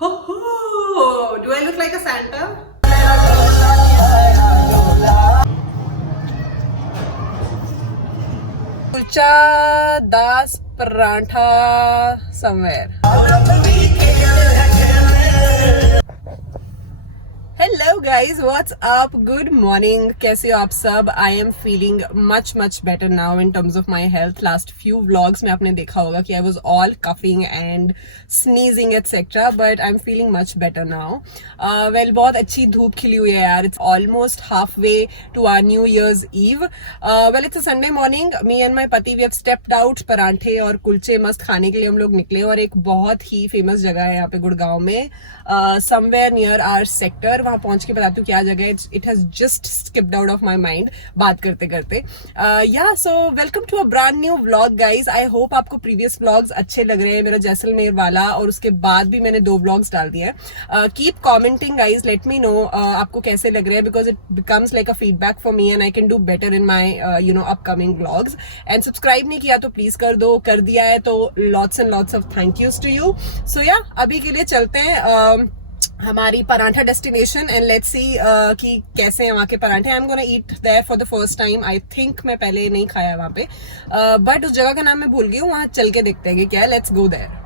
Ho ho! Do I look like a Santa? Kulcha Das Parantha somewhere. Hello guys what's up good morning कैसे हो आप सब I am feeling much better now in terms of my health last few vlogs में आपने देखा होगा कि I was all coughing and sneezing etcetera but I am feeling much better now well बहुत अच्छी धूप खिली हुई है यार it's almost half way to our new year's eve well it's a Sunday morning me and my पति we have stepped out परांठे और कुलचे मस्त खाने के लिए हम लोग निकले और एक बहुत ही फेमस जगह है यहाँ पे गुड़गांव में समवेयर नियर आवर सेक्टर वहां पहुंच के बताती हूँ क्या जगह है it has just skipped out of my mind बात करते करते yeah so welcome to a brand new vlog guys I hope आपको प्रीवियस व्लॉग्स अच्छे लग रहे हैं मेरा जैसलमेर वाला और उसके बाद भी मैंने 2 व्लॉग्स डाल दिए हैं keep commenting guys let me know आपको कैसे लग रहे हैं because it becomes like a feedback for me and I can do better in my upcoming vlogs and subscribe नहीं किया तो प्लीज कर दो कर दिया है तो lots and lots of thank yous to you so yeah अभी के लिए चलते हैं हमारी paratha destination and let's see कि कैसे हैं वहाँ के पराठे I am gonna eat there for the first time I think मैं पहले नहीं खाया वहाँ पे बट उस जगह का नाम मैं भूल गई हूँ वहाँ चल के देखते हैं कि क्या है लेट्स गो देयर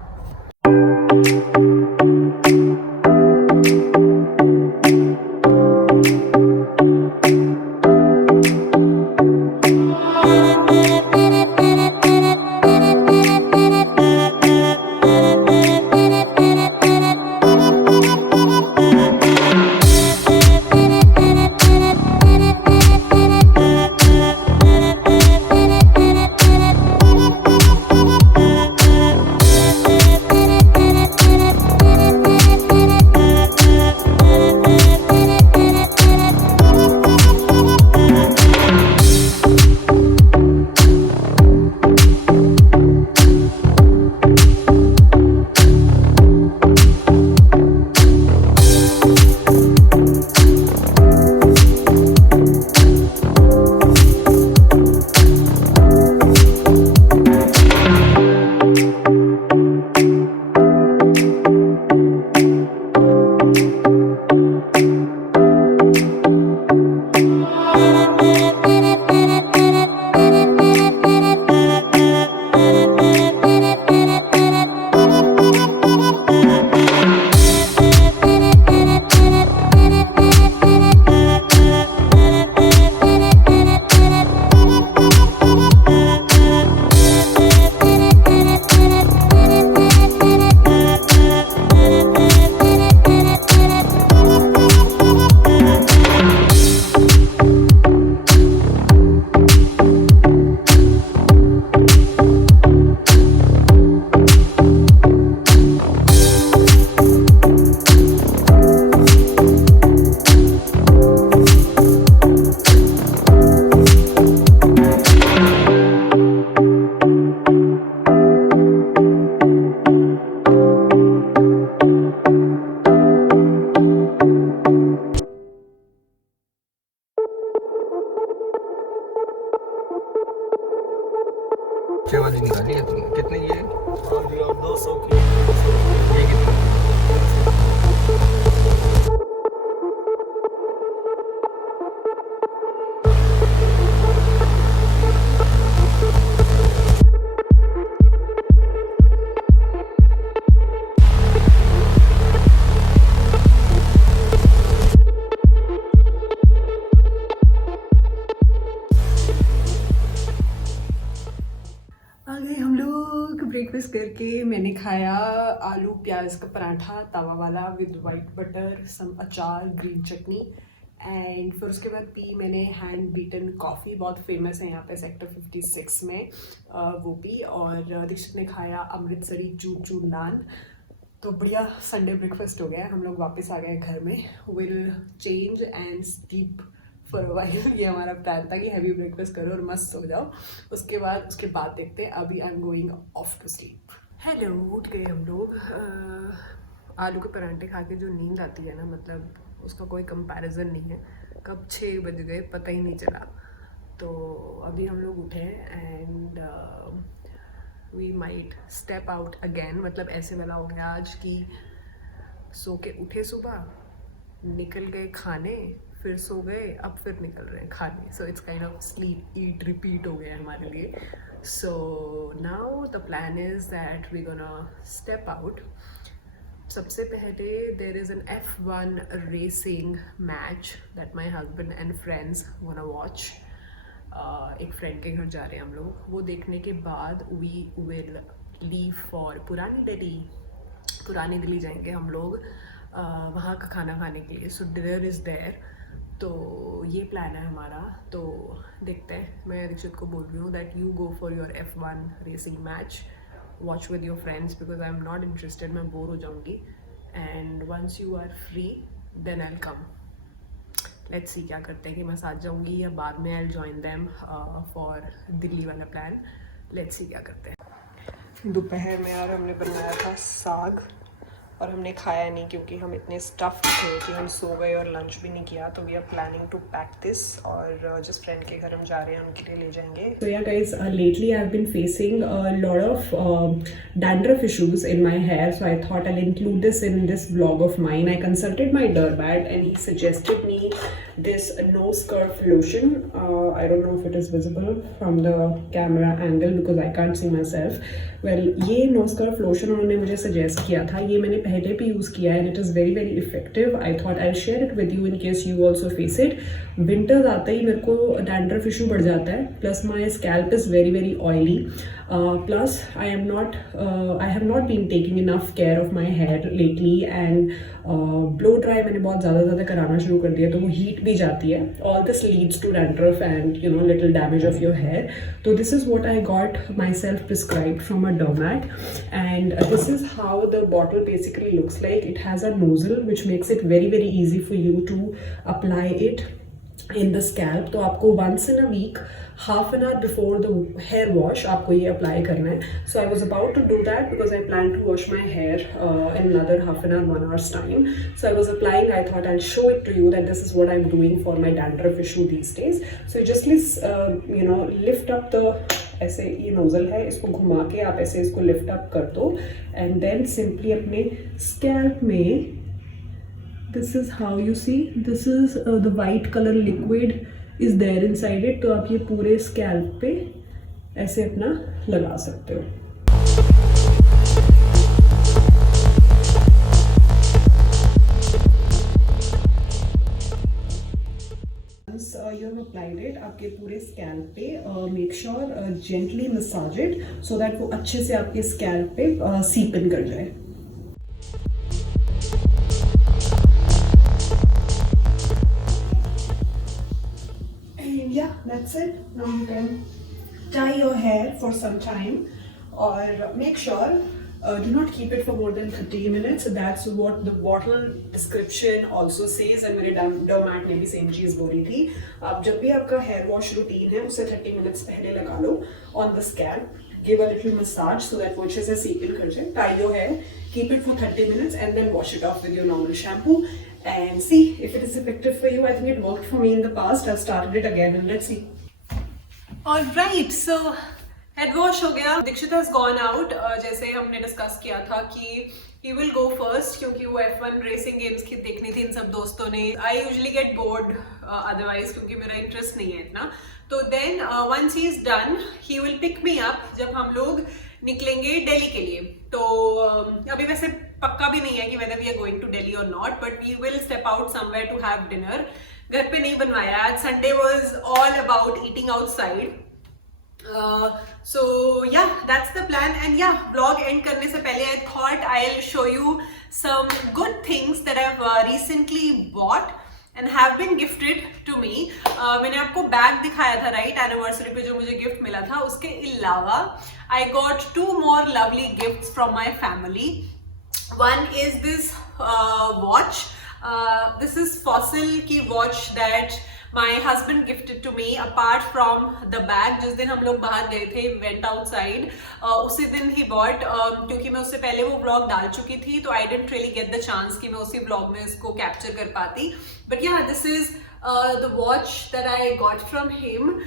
क्या वाली निकाली है तुमने कितने ये और 200 की ये कितने आ गए हम लोग ब्रेकफास्ट करके मैंने खाया आलू प्याज का पराठा तवा वाला विद वाइट बटर सम अचार ग्रीन चटनी एंड फिर उसके बाद पी मैंने हैंड बीटन कॉफ़ी बहुत फेमस है यहाँ पे सेक्टर 56 में वो पी और दीक्षित ने खाया अमृतसरी चूर चूर नान तो बढ़िया संडे ब्रेकफास्ट हो गया हम लोग वापस आ गए घर में will change and sleep for while ये हमारा प्लान था कि हैवी ब्रेकफास्ट करो और मस्त सो जाओ उसके बाद देखते हैं अभी I am going off to sleep hello उठ गए हम लोग आलू के पराठे खा के जो नींद आती है ना मतलब उसका कोई कंपैरिजन नहीं है कब 6 बज गए पता ही नहीं चला तो अभी हम लोग उठे and we might step out again मतलब ऐसे वाला हो गया आज कि सो के उठे सुबह, निकल गए खाने, फिर सो गए, अब फिर निकल रहे हैं खाने. So it's kind of sleep eat repeat हो गया है हमारे लिए. So now the plan is that we gonna step out. सबसे पहले there is an F1 racing match that my husband and friends gonna watch. एक फ्रेंड के घर जा रहे हैं हम लोग. वो देखने के बाद वी विल लीव फॉर पुरानी दिल्ली. पुरानी दिल्ली जाएंगे हम लोग वहाँ का खाना खाने के लिए. So dinner is there. तो ये प्लान है हमारा. तो देखते हैं. मैं दीक्षित को बोल रही हूँ that you go for your F1 racing match, watch with your friends because I am not interested. मैं बोर हो जाऊँगी. And once you are free then I will come. Let's see क्या करते हैं कि मैं साथ जाऊँगी या बाद में I will join them for Delhi वाला प्लान. लेट्स सी क्या करते हैं. दोपहर में यार हमने बनाया था साग और हमने खाया नहीं क्योंकि हम इतने स्टफ्ड थे कि हम सो गए और लंच भी नहीं किया. तो we are planning to pack this और जिस फ्रेंड के घर हम जा रहे हैं उनके लिए ले जाएंगे. So yeah guys, lately I've been facing a lot of dandruff issues in my hair, so I thought I'll include this in this vlog of mine. I consulted my dermat and he suggested me this nose curve lotion. I don't know if it is visible from the camera angle because I can't see myself. Well, ये nose curve lotion उन्होंने मुझे suggest किया था. ये मैंने पहले भी use किया है and it is very very effective. I thought I'll share it with you in case you also face it. Winters आते ही मेरे को dandruff issue बढ़ जाता है. Plus my scalp is very very oily. Plus I have not been taking enough care of my hair lately and blow dry मैंने बहुत ज़्यादा कराना शुरू कर दिया तो वो heat भी जाती है. All this leads to dandruff and little damage of your hair. So this is what I got myself prescribed from a dermat and this is how the bottle basically looks like. It has a nozzle which makes it very very easy for you to apply it in the scalp. तो आपको once in a week, half an hour before the hair wash आपको ये apply करना है. So I was about to do that because I plan to wash my hair in another half an hour, 1 hour's time. So I was applying. I thought I'll show it to you that this is what I'm doing for my dandruff issue these days. So just lift up the ऐसे ये nozzle है, इसको घुमा के आप ऐसे इसको lift up कर दो एंड देन सिंपली अपने स्कैल्प में this is how you see, this is the white color liquid is there inside it. तो आप ये पूरे स्कैल्प पे ऐसे अपना लगा सकते हो. You have applied it आपके पूरे स्कैल्प पे. Make sure gently massage it so that वो अच्छे से आपके स्कैल्प पे सीप इन कर जाए. Yeah, that's it. Now you can tie your hair for some time or make sure do not keep it for more than 30 minutes. That's what the bottle description also says and मेरे dermat ने भी same चीज़ बोली थी. आप जब भी आपका hair wash routine है उससे 30 minutes पहले लगा लो on the scalp. Give a little massage so that वो अच्छे से seep in कर जाए. Tie your hair, keep it for 30 minutes and then wash it off with your normal shampoo. And see if it is effective for you. I think it worked for me in the past. I've started it again and let's see. Alright, so head wash हो गया. Dikshit has gone out. जैसे हमने discuss किया था कि he will go first क्योंकि वो F1 racing games की देखनी थी इन सब दोस्तों ने. I usually get bored otherwise क्योंकि मेरा इंटरेस्ट नहीं है इतना. तो then once he is done, he will pick me up जब हम लोग निकलेंगे दिल्ली के लिए. तो अभी वैसे पक्का भी नहीं है कि whether we are going to Delhi or not, but we will step out somewhere to have dinner. घर पे नहीं बनवाया आज. Sunday was all about eating outside. So yeah, that's the plan. And yeah, vlog end करने से पहले I thought I'll show you some good things that I've recently bought and have been gifted to me. मैंने आपको bag दिखाया था right anniversary पे जो मुझे गिफ्ट मिला था. उसके अलावा I got 2 more lovely gifts from my family. One is this watch. This is Fossil की watch that my husband gifted to me. Apart from the bag, जिस दिन हम लोग बाहर गए थे, went outside, उसी दिन he bought. क्योंकि मैं उससे पहले वो vlog डाल चुकी थी तो I didn't really get the chance कि मैं उसी vlog में इसको capture कर पाती. But yeah, this is the watch that I got from him.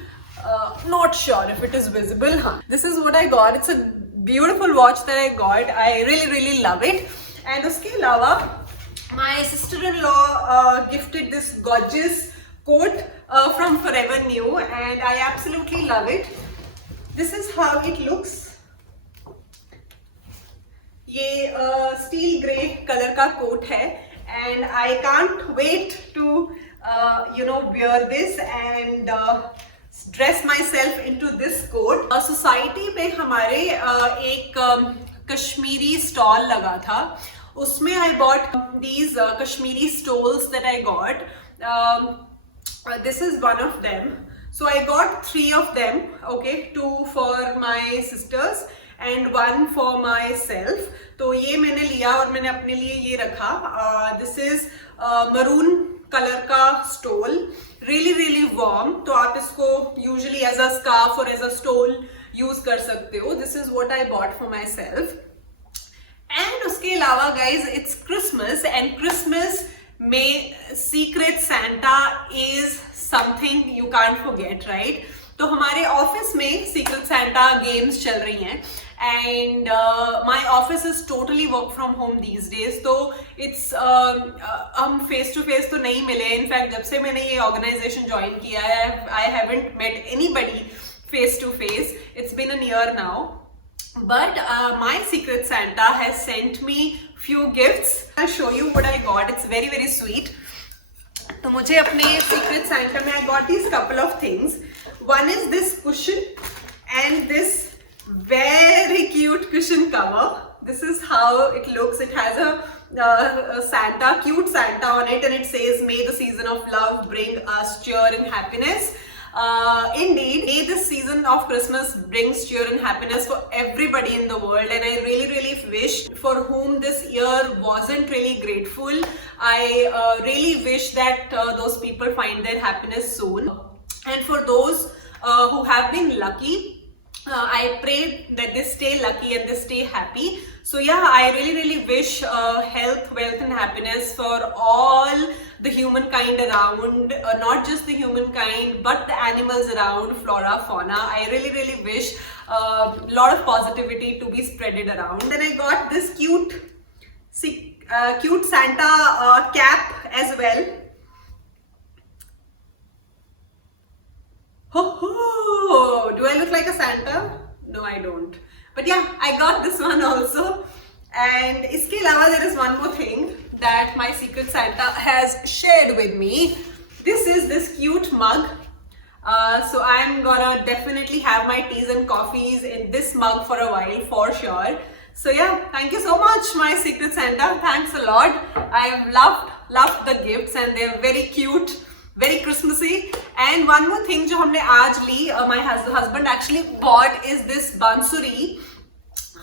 Not sure if it is visible. This is what I got. It's a beautiful watch that I got. I really love it. And उसके अलावा My sister-in-law gifted this gorgeous coat from Forever New, and I absolutely love it. This is how it looks. ये steel grey colour का coat है, and I can't wait to wear this and dress myself into this coat. Society पे हमारे एक Kashmiri stall लगा था, उसमें I bought these Kashmiri stoles that I got. This is one of them. So I got 3 of them, okay, 2 for my sisters and 1 for myself. तो ये मैंने लिया और मैंने अपने लिए ये रखा. This is maroon कलर का stole, really warm. तो आप इसको usually as a scarf or as a stole use कर सकते हो. This is what I bought for myself. And उसके अलावा guys, it's Christmas, and Christmas में Secret Santa is something you can't forget, right? तो हमारे ऑफिस में Secret Santa games चल रही हैं, and my office is totally work from home these days. तो it's हम face to face तो नहीं मिले. In fact, जब से मैंने ये organization join किया है, I haven't met anybody face to face. It's been a year now. But my Secret Santa has sent me few gifts. I'll show you what I got. It's very sweet. तो मुझे अपने Secret Santa में I got these couple of things. One is this cushion and this very cute cushion cover. This is how it looks. It has a Santa, cute Santa on it, and it says, "May the season of love bring us cheer and happiness." Indeed, may this season of Christmas brings cheer and happiness for everybody in the world, and I really wish, for whom this year wasn't really grateful, I really wish that those people find their happiness soon. And for those who have been lucky, I pray that they stay lucky and they stay happy. So yeah, I really wish health, wealth and happiness for all the humankind around, not just the humankind but the animals around, flora, fauna. I really wish a lot of positivity to be spreaded around. Then I got this cute Santa cap as well. Oh, do I look like a Santa? No, I don't. But yeah, I got this one also. And इसके अलावा there is one more thing that my Secret Santa has shared with me. This is this cute mug. So I'm gonna definitely have my teas and coffees in this mug for a while for sure. So yeah, thank you so much, my Secret Santa. Thanks a lot. I've loved the gifts, and they're very cute, very Christmassy. And one more thing जो हमने आज ली, my husband actually bought is this bansuri.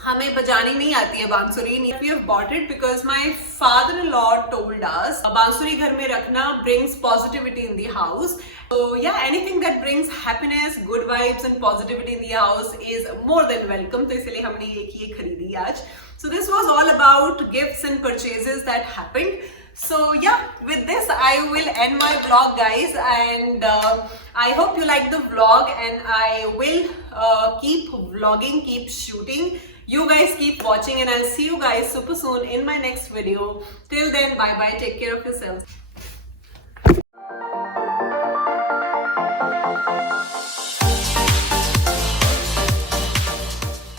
हमें बजानी नहीं आती है बांसुरी. We have bought it because my father-in-law told us बांसुरी घर में रखना brings positivity in the house. So yeah, anything that brings happiness, good vibes and positivity in the house is more than welcome. तो इसलिए हमने ये खरीदी आज. So this was all about gifts and purchases that happened. So yeah, with this I will end my vlog, guys, and I hope you like the vlog, and I will keep vlogging, keep shooting. You guys keep watching, and I'll see you guys super soon in my next video. Till then, bye bye, take care of yourselves.